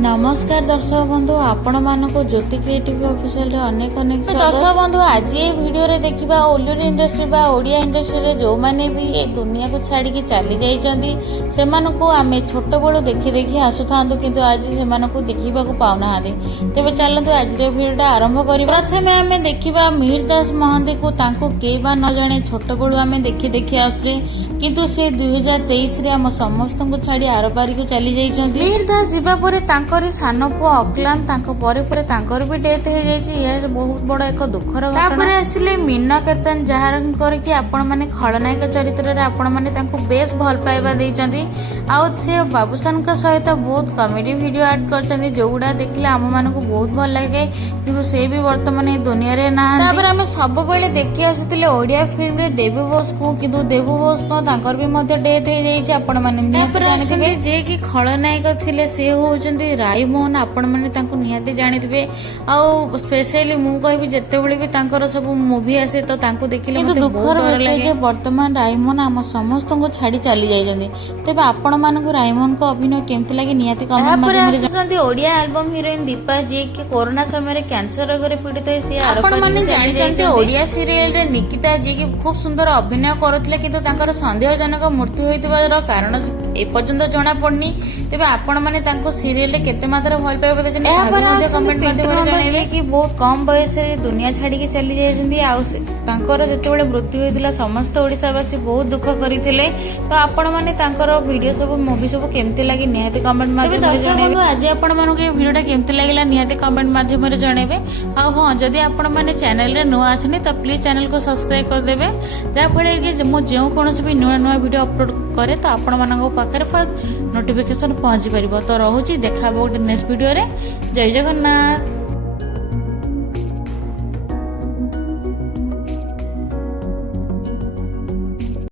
नमस्कार दर्शक बंधु आपण मानक ज्योति क्रिएटिव ऑफिशियल अनेक अनेक दर्शक बंधु आज ये वीडियो रे देखिबा ओलिउड इंडस्ट्री बा ओडिया इंडस्ट्री रे जो माने भी ए दुनिया को छाड़ी के चली जाइछंती सेमानकु आमे छोट बळो देखि देखि आसुथांतु किंतु आज सेमानकु देखिबा को पाउना हादे तेबे चलंतु आज रे वीडियो आरंभ करी। प्रथमे आमे देखिबा मिहिर दास महांती को तांको केबा न जाने छोट बळो आमे देखि देखि आसे किंतु से 2023 रे हम समस्त को छाड़ी आर पारी को चली जाइछंती। मिहिर दास जिबा परे तांकर सान पुओ अक्लांत तांको परे परे तांकर भी डेथ हो जाइछि। यह बहुत बड़ एक दुखर घटना। तापरे आसिले मीना केतन जहारंकर कि आपण माने खलनायक चरित्र रे आपण माने तांको बेस भल पाइबा देइछंती आउ से बाबूसन का सहित बहुत कॉमेडी वीडियो ऐड करछंती जोगुडा देखले हम मानको बहुत भल लागे किंतु से भी वर्तमान ए दुनिया रे ना। तापर हम सब बेले देखि आसितिले ओडिया फिल्म रे देबू बोस को किंतु देबू बोस को तांकर भी मध्य डेथ हो जाइछि आपण माने जानिथिबे जे कि खलनायक थिले से होउछंती रायमोहन आपण माने तांको निहाती जानिथिबे आउ स्पेशली मु कहबी जत्ते बेले भी तांकर सब मूवी आसे तो तांको देखिले मते दुखर विषय जे वर्तमान रायमोहन हम समस्त को छाड़ी चली जाइछंती। तेबे आपण मानको रायमोहन को अभिनय केमति लागे निहाती कमेंट माध्यम रे जंती। ओडिया एल्बम हीरोइन दीपा जी के कोरोना समय रे कैंसर रोग रे पीड़ित होई से आपण माने जानिछंती। ओडिया सीरियल रे निकिता जी के खूब सुंदर अभिनय करथिले किंतु तांकर संदेहजनक मृत्यु होइतिबार कारण ए पर्यंत जणा पड़नी। तेबे आपण माने तांको सीरियल रे केते मात्रा भल पाइबा देछन कमेंट माध्यम रे जणाइबे कि बहुत कम बयस रे दुनिया छाड़ी के चली जाइछंती आउ तांकर जते बेले मृत्यु होइतिला समस्त ओडिसावासी बहुत दुख करिथिले। तो आपण माने तांकर वीडियो सब मूवी सब केमति लागि निहाती कमेंट माध्यम रे जणाइबे। आज आपण मानको ए वीडियोटा केमति लागिला निहाती कमेंट माध्यम रे जणाइबे। आ हां जदी आपण माने चैनल रे नुआ आछनी तो प्लीज चैनल को सब्सक्राइब कर देबे जा फळे कि मो जेउ कोनोसी भी नुआ नुआ वीडियो अपलोड करे तो आपण मानको पाखरे फर्स्ट नोटिफिकेशन पहुंची परिबो। तो रहूची देखा बहुत नेक्स्ट वीडियो रे। जय जगन्नाथ।